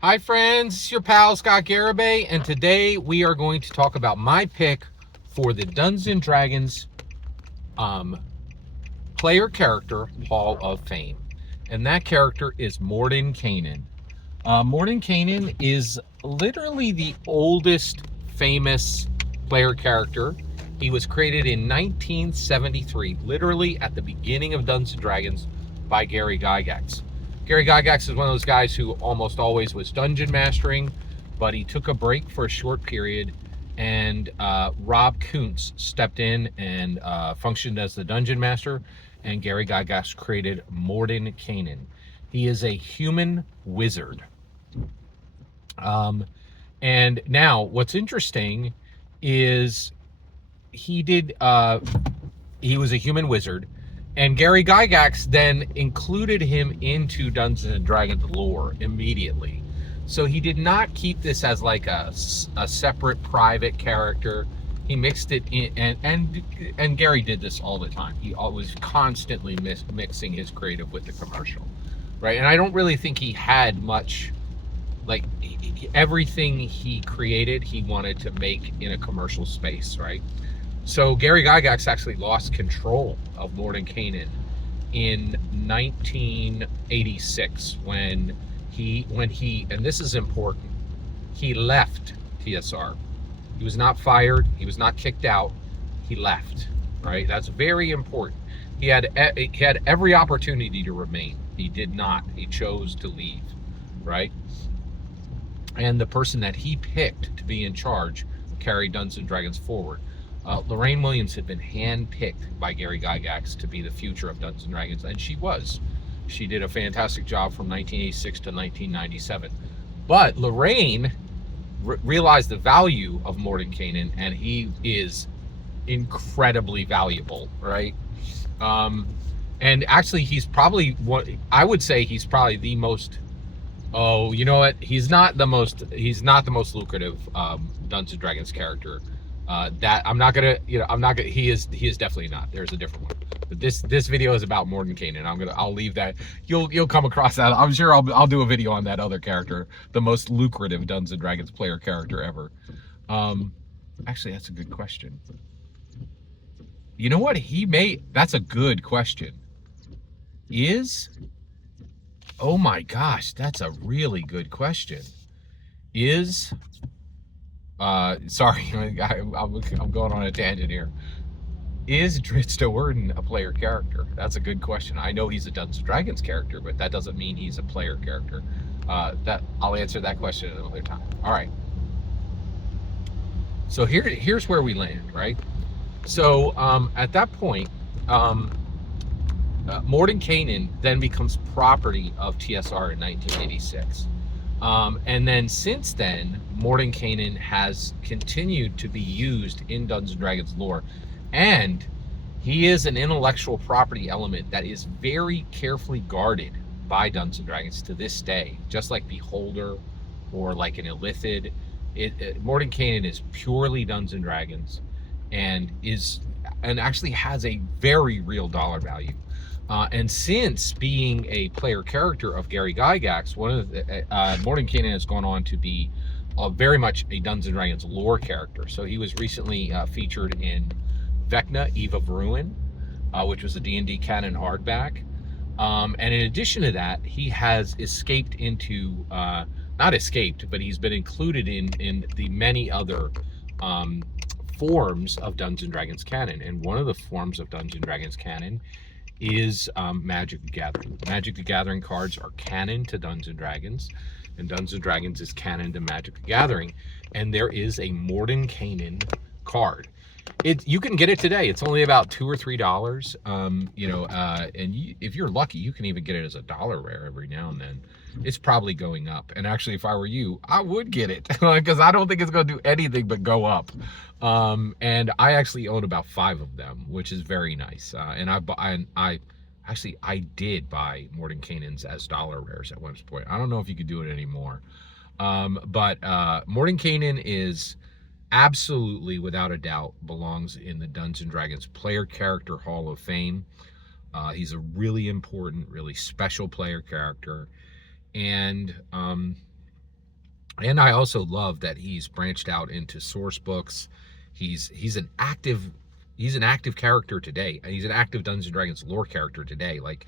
Hi friends, it's your pal Scott Garibay, and today we are going to talk about my pick for the Dungeons and Dragons um, player character Hall of Fame. And that character is Mordenkainen. Mordenkainen is literally the oldest famous player character. He was created in 1973, literally at the beginning of Dungeons and Dragons by Gary Gygax. Gary Gygax is one of those guys who almost always was dungeon mastering, but he took a break for a short period, and Rob Kuntz stepped in and functioned as the dungeon master, and Gary Gygax created Mordenkainen. He is a human wizard. Um, and now, what's interesting is he did. He was a human wizard, and Gary Gygax then included him into Dungeons and Dragons lore immediately. So he did not keep this as like a separate private character. He mixed it in, and Gary did this all the time. He was constantly mixing his creative with the commercial, right? And I don't really think he had much, like, everything he created he wanted to make in a commercial space, right? So Gary Gygax actually lost control of Mordenkainen in 1986 when he and this is important, he left TSR. He was not fired, he was not kicked out, he left, right? That's very important. He had every opportunity to remain. He did not. He chose to leave, right? And the person that he picked to be in charge carried Dungeons and Dragons forward. Lorraine Williams had been handpicked by Gary Gygax to be the future of Dungeons and Dragons, and she was. She did a fantastic job from 1986 to 1997. But Lorraine realized the value of Mordenkainen, and he is incredibly valuable, right? And actually, he's probably what I would say he's probably the most. Oh, you know what? He's not the most. He's not the most lucrative Dungeons and Dragons character. That I'm not gonna. You know, I'm not gonna. He is. He is definitely not. There's a different one. But this video is about Mordenkainen. I'll leave that. You'll come across that. I'm sure I'll do a video on that other character, the most lucrative Dungeons and Dragons player character ever. Um, Actually, that's a good question. You know what? That's a good question. Is Oh my gosh, that's a really good question. Is Sorry, I'm going on a tangent here. Is Dritz Do'Urden a player character? That's a good question. I know he's a Dungeons and Dragons character, but that doesn't mean he's a player character. That I'll answer that question another time. All right. So here's where we land, right? So at that point, Mordenkainen then becomes property of TSR in 1986. And then since then, Mordenkainen has continued to be used in Dungeons and Dragons lore, and he is an intellectual property element that is very carefully guarded by Dungeons and Dragons to this day, just like Beholder or like an Illithid. Mordenkainen is purely Dungeons and Dragons, and actually has a very real dollar value. And since being a player character of Gary Gygax, Mordenkainen has gone on to be very much a Dungeons and Dragons lore character. So he was recently featured in Vecna, Eve of Ruin, which was a D&D canon hardback. And in addition to that, he has escaped into, not escaped, but he's been included in the many other forms of Dungeons and Dragons canon. And one of the forms of Dungeons and Dragons canon is Magic the Gathering. Magic the Gathering cards are canon to Dungeons and Dragons, and Dungeons and Dragons is canon to Magic the Gathering. And there is a Mordenkainen card. You can get it today. It's only about $2 or $3. If you're lucky, you can even get it as a dollar rare every now and then. It's probably going up. And actually, if I were you, I would get it because I don't think it's going to do anything but go up. And I actually own about 5 of them, which is very nice. And I did buy Mordenkainen's as dollar rares at one point. I don't know if you could do it anymore. But Mordenkainen is absolutely, without a doubt, belongs in the Dungeons and Dragons Player Character Hall of Fame. He's a really important, really special player character. And And I also love that he's branched out into source books. He's an active character today. He's an active Dungeons and Dragons lore character today. Like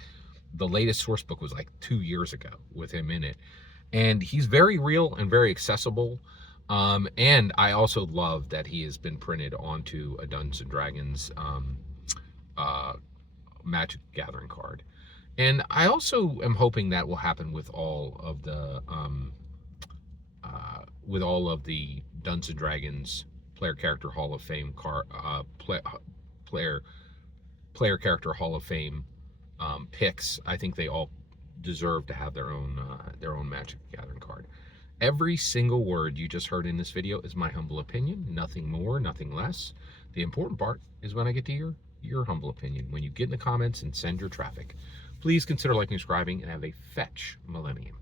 the latest source book was like 2 years ago with him in it, and he's very real and very accessible. And I also love that he has been printed onto a Dungeons and Dragons uh, Magic Gathering card. And I also am hoping that will happen with all of the Dungeons and Dragons Player Character Hall of Fame player Character Hall of Fame picks. I think they all deserve to have their own Magic Gathering card. Every single word you just heard in this video is my humble opinion, nothing more, nothing less. The important part is when I get to your humble opinion, when you get in the comments and send your traffic. Please consider liking and subscribing, and have a fetch millennium.